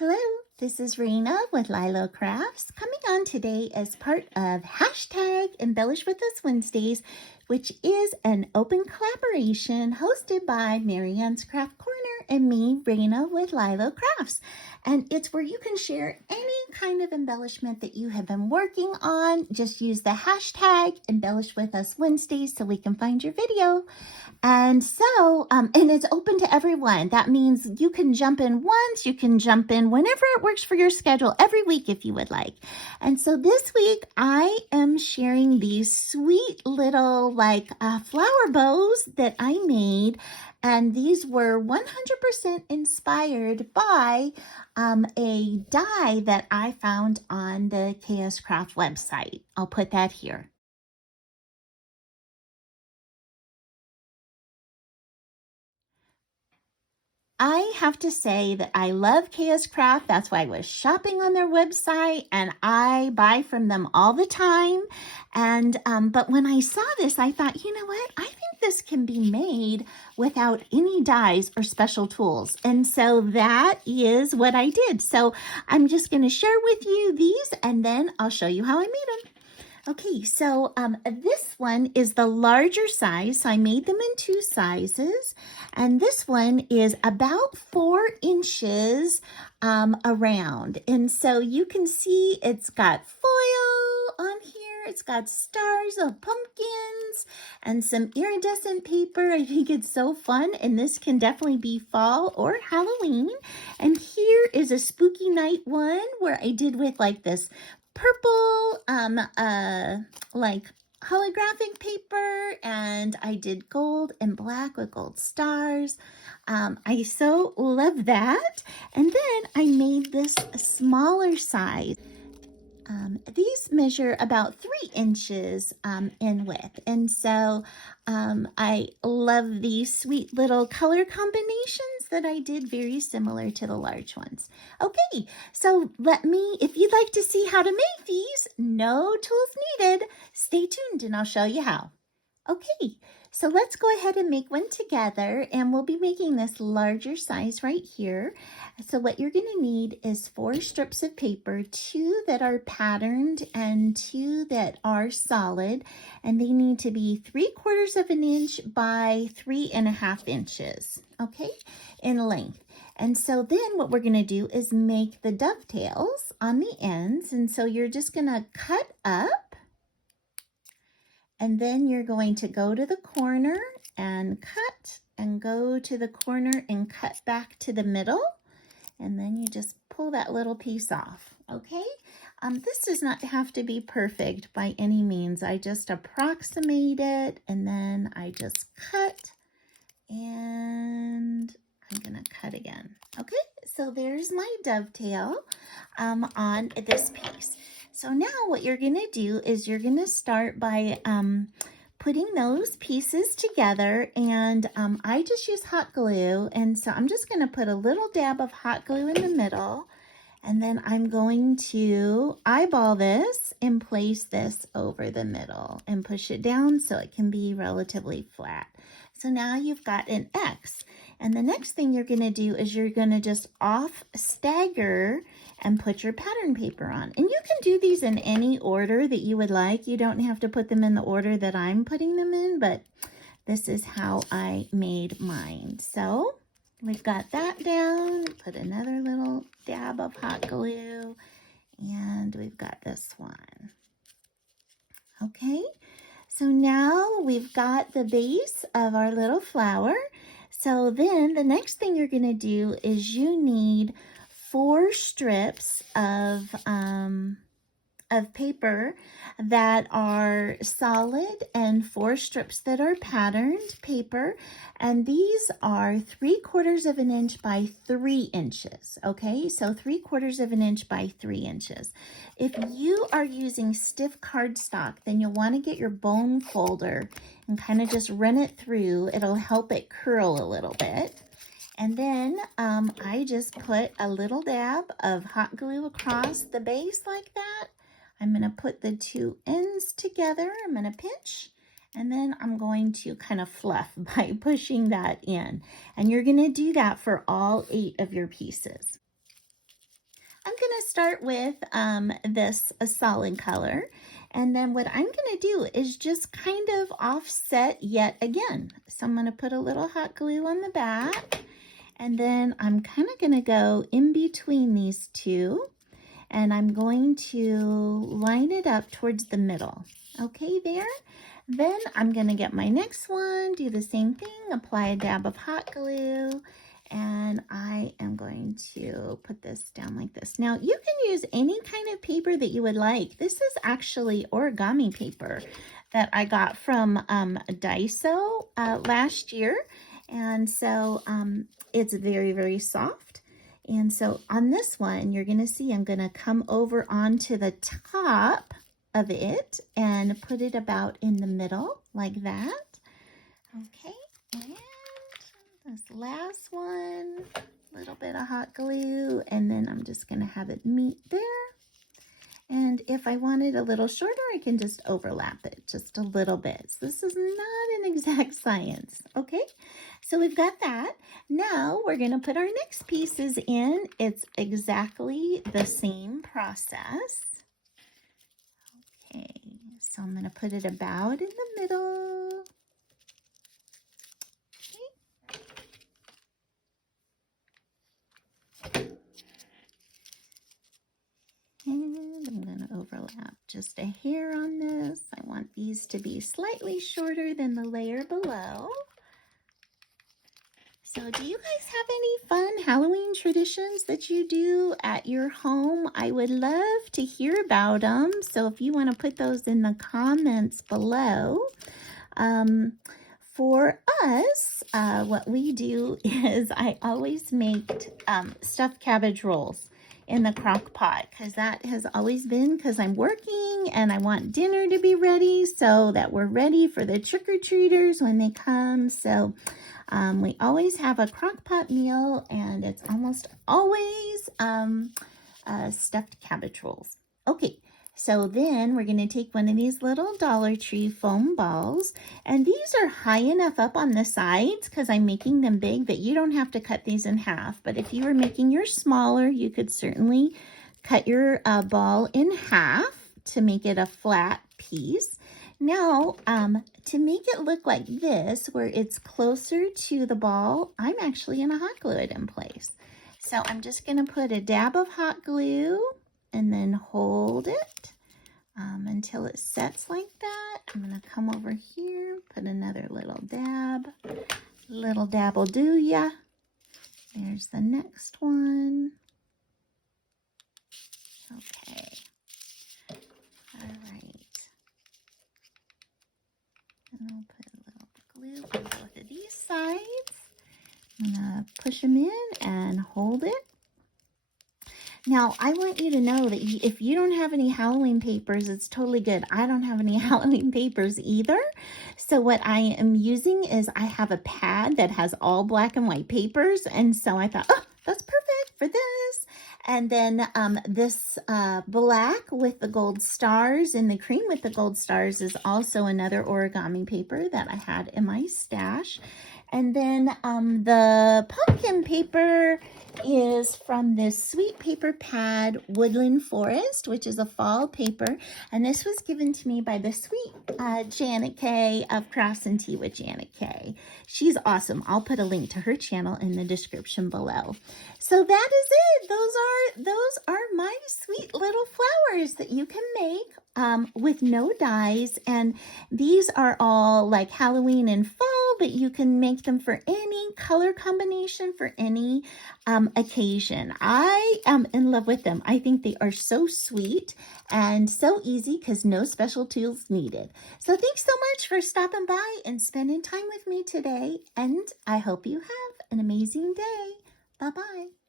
Hello, this is Rana with LYLO Crafts, coming on today as part of hashtag Embellish With Us Wednesdays, which is an open collaboration hosted by Marianne's Craft Corner and me, Rana with LYLO Crafts. And it's where you can share any kind of embellishment that you have been working on. Just use the hashtag Embellish With Us Wednesdays so we can find your video. And so, and it's open to everyone. That means you can jump in once, you can jump in whenever it works for your schedule, every week if you would like. And so this week I am sharing these sweet little flower bows that I made. And these were 100% inspired by a die that I found on the KS Craft website. I'll put that here. I have to say that I love KS Craft. That's why I was shopping on their website and I buy from them all the time. And but when I saw this, I thought, you know what? I think this can be made without any dies or special tools. And so that is what I did. So I'm just going to share with you these and then I'll show you how I made them. Okay, so this one is the larger size. So I made them in two sizes. And this one is about 4 inches around. And so you can see it's got foil on here. It's got stars of pumpkins and some iridescent paper. I think it's so fun. And this can definitely be fall or Halloween. And here is a spooky night one where I did with like this purple holographic paper, and I did gold and black with gold stars. I so love that. And then I made this smaller size. These measure about 3 inches in width. And so I love these sweet little color combinations that I did very similar to the large ones. Okay, so if you'd like to see how to make these, no tools needed, stay tuned and I'll show you how. Okay, so let's go ahead and make one together, and we'll be making this larger size right here. So what you're going to need is 4 strips of paper, 2 that are patterned and 2 that are solid, and they need to be 3/4 of an inch by 3.5 inches, okay, in length. And so then what we're going to do is make the dovetails on the ends, and so you're just going to cut up. And then you're going to go to the corner and cut, and go to the corner and cut back to the middle. And then you just pull that little piece off, okay? This does not have to be perfect by any means. I just approximate it, and then I just cut, and I'm gonna cut again. Okay, so there's my dovetail on this piece. So now what you're going to do is you're going to start by putting those pieces together, and I just use hot glue, and so I'm just going to put a little dab of hot glue in the middle, and then I'm going to eyeball this and place this over the middle and push it down so it can be relatively flat. So now you've got an X. And the next thing you're going to do is you're going to just off stagger and put your pattern paper on. And you can do these in any order that you would like. You don't have to put them in the order that I'm putting them in, but this is how I made mine. So we've got that down. Put another little dab of hot glue, and we've got this one. Okay, so now we've got the base of our little flower. So then the next thing you're going to do is you need 4 strips of paper that are solid and 4 strips that are patterned paper, and these are 3/4 of an inch by 3 inches. Okay, so 3/4 of an inch by 3 inches. If you are using stiff cardstock, then you'll want to get your bone folder and kind of just run it through. It'll help it curl a little bit. And then I just put a little dab of hot glue across the base like that. I'm going to put the 2 ends together. I'm going to pinch, and then I'm going to kind of fluff by pushing that in. And you're going to do that for all 8 of your pieces. I'm going to start with this a solid color. And then what I'm going to do is just kind of offset yet again. So I'm going to put a little hot glue on the back. And then I'm kind of going to go in between these two. And I'm going to line it up towards the middle. Okay, there. Then I'm going to get my next one, do the same thing, apply a dab of hot glue, and I am going to put this down like this. Now, you can use any kind of paper that you would like. This is actually origami paper that I got from Daiso last year, and so it's very, very soft. And so on this one, you're going to see I'm going to come over onto the top of it and put it about in the middle like that. Okay, and this last one, a little bit of hot glue, and then I'm just going to have it meet there. And if I want it a little shorter, I can just overlap it just a little bit. So this is not an exact science, okay? So we've got that. Now we're going to put our next pieces in. It's exactly the same process. Okay, so I'm going to put it about in the middle. Okay. And I'm going to overlap just a hair on this. I want these to be slightly shorter than the layer below. So do you guys have any fun Halloween traditions that you do at your home? I would love to hear about them. So if you want to put those in the comments below. For us, what we do is I always make stuffed cabbage rolls in the crock pot, because that has always been, because I'm working and I want dinner to be ready so that we're ready for the trick-or-treaters when they come. So we always have a crock pot meal, and it's almost always stuffed cabbage rolls. Okay, so then we're going to take one of these little Dollar Tree foam balls, and these are high enough up on the sides because I'm making them big that you don't have to cut these in half. But if you were making yours smaller, you could certainly cut your ball in half to make it a flat piece. Now, to make it look like this, where it's closer to the ball, I'm actually going to hot glue it in place. So I'm just going to put a dab of hot glue and then hold it until it sets like that. I'm going to come over here, put another little dab. Little dab will do ya. There's the next one. Okay. All right. And I'll put a little glue on both of these sides. I'm going to push them in and hold it. Now, I want you to know that if you don't have any Halloween papers, it's totally good. I don't have any Halloween papers either. So what I am using is I have a pad that has all black and white papers. And so I thought, oh, that's perfect for this. And then this black with the gold stars and the cream with the gold stars is also another origami paper that I had in my stash. And then the pumpkin paper is from this Sweet Paper Pad Woodland Forest, which is a fall paper. And this was given to me by the sweet JanetKay of Crafts and Tea with JanetKay. She's awesome. I'll put a link to her channel in the description below. So that is it. Those are my sweet little flowers that you can make with no dyes. And these are all like Halloween and fall, but you can make them for any color combination, for any occasion. I am in love with them. I think they are so sweet and so easy because no special tools needed. So thanks so much for stopping by and spending time with me today. And I hope you have an amazing day. Bye-bye.